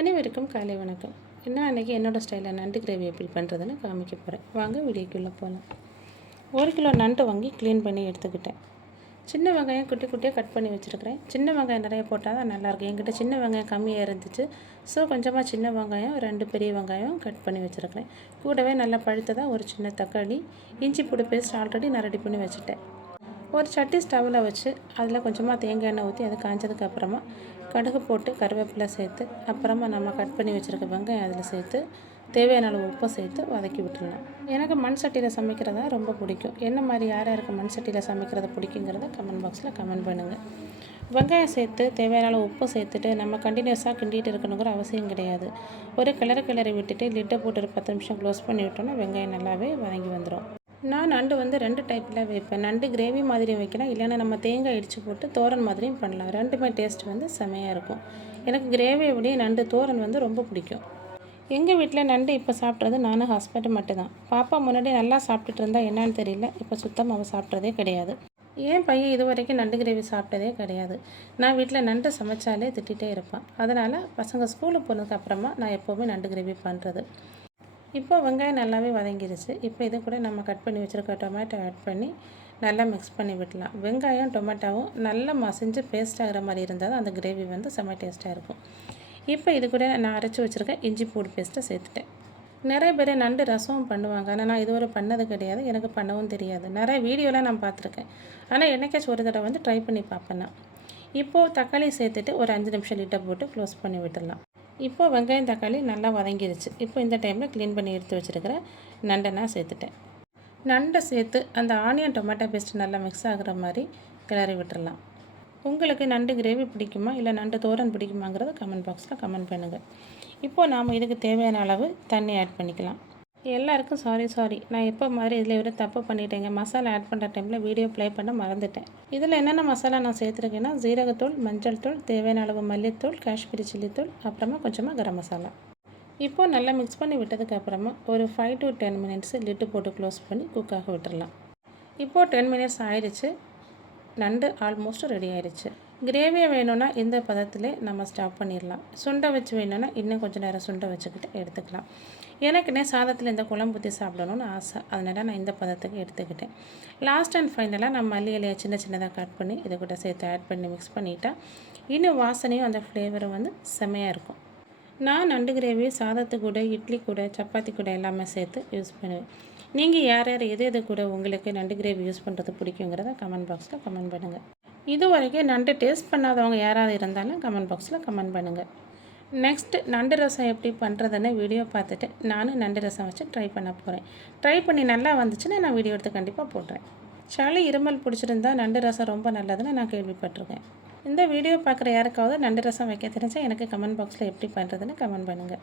அனைவருக்கும் காலை வணக்கம். என்ன அன்றைக்கி என்னோடய ஸ்டைலில் நண்டு கிரேவி எப்படி பண்ணுறதுன்னு காமிக்க போகிறேன் வாங்க வீடியோக்குள்ளே போகலாம் ஒரு கிலோ நண்டு வாங்கி க்ளீன் பண்ணி எடுத்துக்கிட்டேன். சின்ன வெங்காயம் குட்டி குட்டியாக கட் பண்ணி வச்சுருக்கிறேன். சின்ன வெங்காயம் நிறைய போட்டால் தான் நல்லாயிருக்கும் என்கிட்ட சின்ன வெங்காயம் கம்மியாக இருந்துச்சு. ஸோ கொஞ்சமாக சின்ன வெங்காயம் ரெண்டு பெரிய வெங்காயம் கட் பண்ணி வச்சுருக்கிறேன். கூடவே நல்லா பழுத்ததாக ஒரு சின்ன தக்காளி இஞ்சி பூடு பேஸ்ட் ஆல்ரெடி நான் ரெடி பண்ணி வச்சுட்டேன். ஒரு சட்டி ஸ்டவ்வில் வச்சு அதில் கொஞ்சமாக தேங்காய் எண்ணெய் ஊற்றி அது காய்ச்சதுக்கு அப்புறமா கடுகு போட்டு கருவேப்பிலை சேர்த்து அப்புறமா நம்ம கட் பண்ணி வச்சுருக்க வெங்காயம் அதில் சேர்த்து தேவையான அளவு உப்பை சேர்த்து வதக்கி விட்டுடலாம் எனக்கு மண் சட்டியில் சமைக்கிறதா ரொம்ப பிடிக்கும். என்ன மாதிரி யார் யாருக்கு மண் சட்டியில் சமைக்கிறத பிடிக்குங்கிறத கமெண்ட் பாக்ஸில் கமெண்ட் பண்ணுங்கள் வெங்காயம் சேர்த்து தேவையான அளவு உப்பு சேர்த்துட்டு நம்ம கண்டினியூஸாக கிண்டிகிட்டு இருக்கணுங்கிற அவசியம் கிடையாது. ஒரு கிளறு கிளறி விட்டுட்டு லிட்டை போட்டு ஒரு பத்து நிமிஷம் க்ளோஸ் பண்ணி விட்டோன்னா வெங்காயம் நல்லாவே வதங்கி வந்துடும் நான் நண்டு வந்து ரெண்டு டைப்பில் வைப்பேன். நண்டு கிரேவி மாதிரியும் வைக்கலாம். இல்லைன்னா நம்ம தேங்காய் இடித்து போட்டு தோரன் மாதிரியும் பண்ணலாம். ரெண்டுமே டேஸ்ட் வந்து செமையாக இருக்கும். எனக்கு கிரேவியை விட நண்டு தோரன் வந்து ரொம்ப பிடிக்கும். எங்கள் வீட்டில் நண்டு இப்போ சாப்பிட்றது நானும் ஹஸ்பண்ட் மட்டும்தான். பாப்பா முன்னாடி நல்லா சாப்பிட்டுட்டு இருந்தால் என்னான்னு தெரியல. இப்போ சுத்தமாக அவள் சாப்பிட்றதே கிடையாது. ஏன் பையன் இது வரைக்கும் நண்டு கிரேவி சாப்பிட்டதே கிடையாது. நான் வீட்டில் நண்டு சமைச்சாலே திட்டிகிட்டே இருப்பான். அதனால் பசங்க ஸ்கூலுக்கு போனதுக்கு அப்புறமா நான் எப்போவுமே நண்டு கிரேவி பண்ணுறது இப்போ வெங்காயம் நல்லாவே வதங்கிருச்சு. இப்போ இது கூட நம்ம கட் பண்ணி வச்சுருக்க டொமேட்டோ ஆட் பண்ணி நல்லா மிக்ஸ் பண்ணி விடலாம். வெங்காயம் டொமேட்டோவும் நல்லா மசிஞ்சு பேஸ்ட் ஆகிற மாதிரி இருந்தால் அந்த கிரேவி வந்து செம்ம டேஸ்ட்டாக இருக்கும். இப்போ இது கூட நான் அரைச்சி வச்சுருக்கேன் இஞ்சி பூடு பேஸ்ட்டை சேர்த்துட்டேன். நிறைய பேர் நண்டு ரசமும் பண்ணுவாங்க. ஆனால் நான் இதுவரை பண்ணது கிடையாது. எனக்கு பண்ணவும் தெரியாது. நிறைய வீடியோலாம் நான் பார்த்துருக்கேன். ஆனால் என்னைக்காச்சும் ஒரு தடவை வந்து ட்ரை பண்ணி பார்ப்பேன் நான். இப்போது தக்காளி சேர்த்துட்டு ஒரு அஞ்சு நிமிஷம் லிட்டை போட்டு க்ளோஸ் பண்ணி விட்டுடலாம். இப்போ வெங்காயம் தக்காளி நல்லா வதங்கிடுச்சு இப்போ இந்த டைமில் க்ளீன் பண்ணி எடுத்து வச்சுருக்கிற நண்டை நான் சேர்த்துட்டேன். நண்டை சேர்த்து அந்த ஆனியன் டொமேட்டோ பேஸ்ட் நல்லா மிக்ஸ் ஆகிற மாதிரி கிளறி விட்டுடலாம் உங்களுக்கு நண்டு கிரேவி பிடிக்குமா? இல்லை நண்டு தோரன் பிடிக்குமாங்கிறத கமெண்ட் பாக்ஸில் கமெண்ட் பண்ணுங்கள் இப்போது நாம் இதுக்கு தேவையான அளவு தண்ணி ஆட் பண்ணிக்கலாம். எல்லாருக்கும் சாரி சாரி நான் எப்போ மாதிரி இதில் விட தப்பு பண்ணிட்டேங்க. மசாலா ஆட் பண்ணுற டைமில் வீடியோ ப்ளே பண்ண மறந்துட்டேன். இதில் என்னென்ன மசாலா நான் சேர்த்துருக்கேன்னா ஜீரகத்தூள் மஞ்சள் தூள் தேவையான அளவு மல்லித்தூள் காஷ்மீரி சில்லித்தூள் அப்புறமா கொஞ்சமாக கரம் மசாலா. இப்போது நல்லா மிக்ஸ் பண்ணி விட்டதுக்கு அப்புறமா ஒரு five to ten minutes lid போட்டு க்ளோஸ் பண்ணி குக்காக விட்டுடலாம் இப்போது டென் மினிட்ஸ் ஆயிடுச்சு. நண்டு ஆல்மோஸ்ட் ரெடி ஆயிடுச்சு கிரேவியை வேணும்னா இந்த பதத்தில் நம்ம ஸ்டாப் பண்ணிடலாம். சுண்டை வச்சு வேணும்னா இன்னும் கொஞ்சம் நேரம் சுண்டை வச்சுக்கிட்டு எடுத்துக்கலாம். எனக்குன்னே சாதத்தில் இந்த குழம்பு ஊற்றி சாப்பிடணும்னு ஆசை. அதனால் நான் இந்த பதத்துக்கு எடுத்துக்கிட்டேன். லாஸ்ட் அண்ட் ஃபைனலாக நான் மல்லி இலையை சின்ன சின்னதாக கட் பண்ணி இதை கூட சேர்த்து ஆட் பண்ணி மிக்ஸ் பண்ணிட்டா இன்னும் வாசனையும் அந்த ஃப்ளேவரும் வந்து செம்மையாக இருக்கும். நான் நண்டு கிரேவி சாதத்து கூட இட்லி கூட சப்பாத்தி கூட எல்லாமே சேர்த்து யூஸ் பண்ணுவேன். நீங்கள் யார் யார் எது எது கூட உங்களுக்கு நண்டு கிரேவி யூஸ் பண்ணுறது பிடிக்குங்கிறத கமெண்ட் பாக்ஸில் கமெண்ட் பண்ணுங்கள். இது வரைக்கும் நண்டு டேஸ்ட் பண்ணாதவங்க யாராவது இருந்தாலும் கமெண்ட் பாக்ஸில் கமெண்ட் பண்ணுங்கள். நெக்ஸ்ட்டு நண்டு ரசம் எப்படி பண்ணுறதுன்னு வீடியோ பார்த்துட்டு நானும் நண்டு ரசம் வச்சு ட்ரை பண்ண போகிறேன். ட்ரை பண்ணி நல்லா வந்துச்சுன்னா நான் வீடியோ எடுத்து கண்டிப்பாக போடுறேன் சளி இருமல் பிடிச்சிருந்தா நண்டு ரசம் ரொம்ப நல்லதுன்னு நான் கேள்விப்பட்டிருக்கேன். இந்த வீடியோ பார்க்குற யாருக்காவது நண்டு ரசம் வைக்க தெரிஞ்சால் எனக்கு கமெண்ட் பாக்ஸில் எப்படி பண்ணுறதுன்னு கமெண்ட் பண்ணுங்கள்.